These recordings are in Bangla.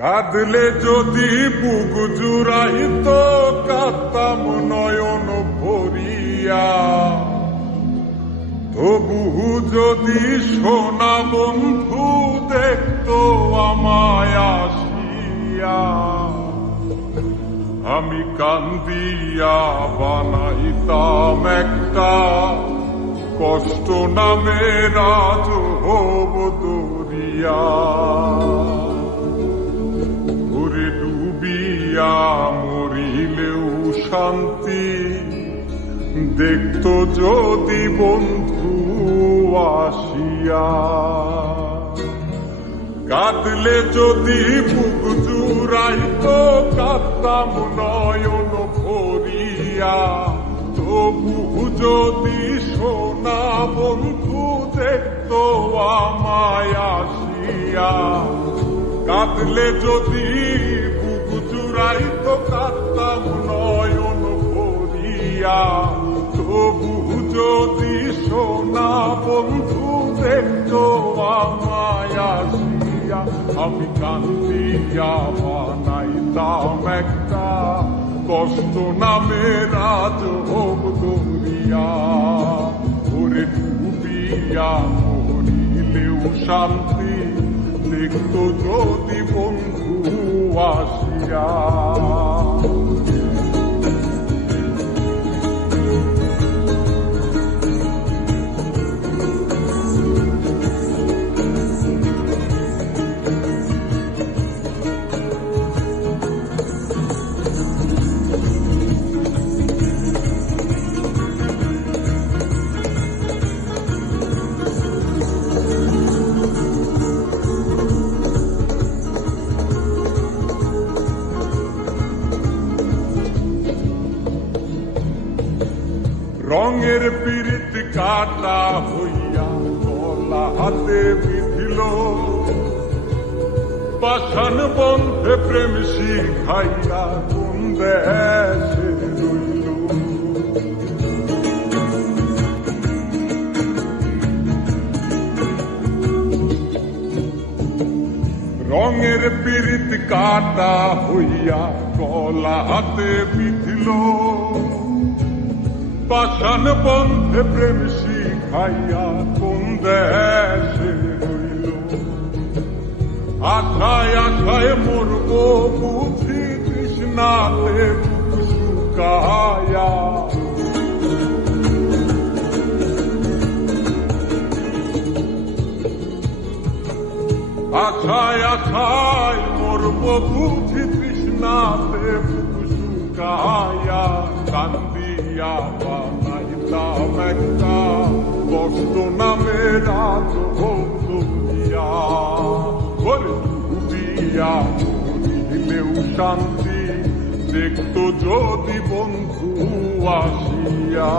কাঁদলে যদি বুক জুড়াইত কাঁদতাম নয়ন ভরিয়া, তবু যদি সোনা বন্ধু দেখত আমায় আসিয়া, আমি কান্দিয়া বানাইতাম একটা কষ্ট নামের রাজহব দরিয়া। ঘুরে ডুবিয়া মরিলেও শান্তি দেখত যদি বন্ধু আসিয়া। কাঁদলে যদি বুক জুড়াইত কাঁদতাম নয়ন ভরিয়া, তবু যদি সোনা বন্ধু দেখত আমায় আসিয়া। কাঁদলে যদি বুক জুড়াইত কাঁদতাম নয়ন ভরিয়া, তবু যদি সোনা বন্ধু দেখত আমায় আসিয়া। আমি কান্দিয়া বানাইতাম একটা কষ্ট নামের রাজহব দরিয়া। ওরে ডুবিয়া মরিলেও শান্তি দেখত যদি বন্ধু আসিয়া। রঙের পীড়িত কাটা হইয়া গলা হাতে বিধিল, পাষাণ বন্ধে প্রেম শিখাইয়া কোন দেশে রইল। রঙের পীড়িত কাটা হইয়া গলা হাতে বিধিল, পাষাণ বন্ধে প্রেম শিখাইয়া কোন দেশে রইল। আশায় আশায় মরব বুঝি তৃষ্ণাতে বুক শুকায়া। আশায় আশায় মরব বুঝি তৃষ্ণাতে বুক শুকায়া। কান্দিয়া বানাইতাম একটা কষ্ট নামের রাজহব দরিয়া। ওরে ডুবিয়া মরিলেও শান্তি দেখত যদি বন্ধু আসিয়া।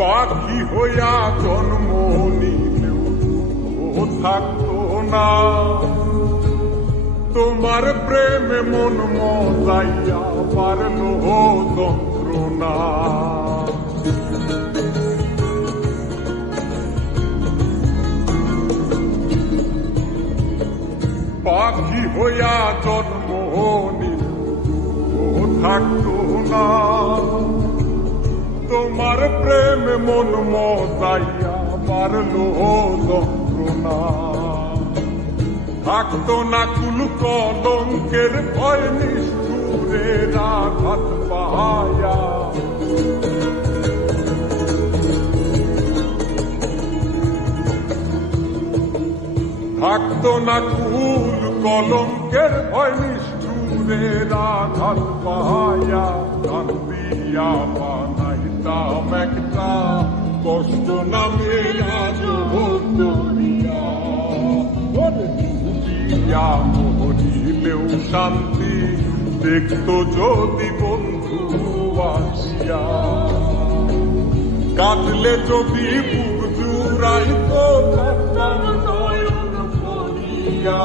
পাখি হইয়া জন্ম নিলেও থাকতো না, তোমার প্রেমে মন মজাইয়া পারল যন্ত্রণা। পাখি হইয়া জন্ম নিলেও থাকতো না, তোমার প্রেমে মন মজাইয়া পারল যন্ত্রণা। থাকতো না কুল কলঙ্কের ভয় নিষ্ঠুরের আঘাত পায়া। থাকতো না কুল কলঙ্কের ভয় নিষ্ঠুরের আঘাত পায়া। কান্দিয়া বানাইতাম একটা কষ্ট নামের রাজহব দরিয়া। পাইয়া মরিলেও শান্তি দেখতো যদি বন্ধু আসিয়া, কাঁদলে যদি বুক জুড়াইতো নয়ন পড়িয়া,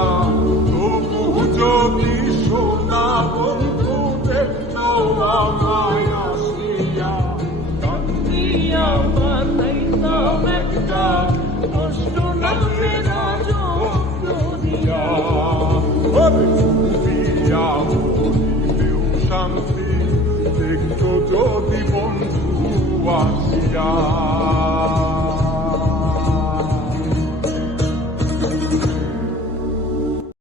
তবু যদি সোনা বন্ধু দেখতো আমায় আসিয়া, কান্দিয়া বানাইতাম একটা কষ্ট নামের যন্ত্র দিয়া। দিয়া মরিলেও শান্তি দেখতো যদি বন্ধু আসিয়া।